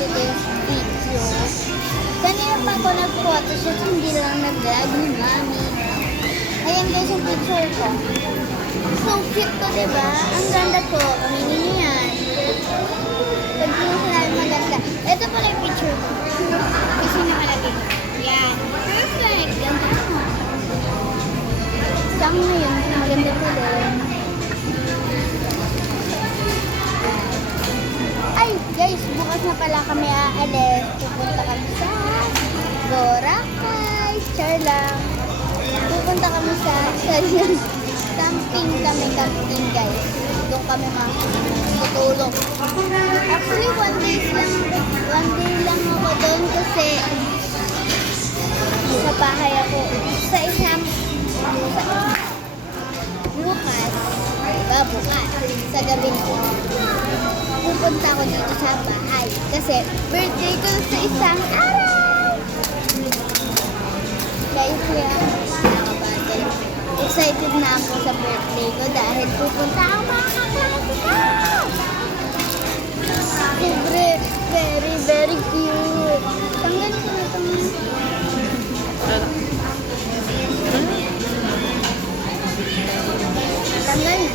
today's video. Kanina pa ako nag-photoshoot, hindi lang nag-vlog ni Mami. Ayan guys yung picture ko. So cute to, diba? Ang ganda ko. Aminin nyo yan. Pag yung sinabi maganda. Ito pala yung picture ko. Gusto nyo malagay. Yan. Perfect. Ganda ko. Saan ngayon? Maganda ko din. Ay, guys, bukas na pala kami aalis. Pupunta kami sa Boracay. Char lang. Pupunta kami sa camping guys. Doon kami matutulog. Actually, one day lang ako doon kasi sa bahay ako. Sa isang bukas, sa gabi ko, pupunta ako dito sa bahay. Kasi birthday ko sa isang araw. Guys, nakakabagal. Excited na ako sa birthday ko dahil pupunta ako mga kaklase ko. Siyempre, very cute. Tanggal ko na itong... Tanggal na.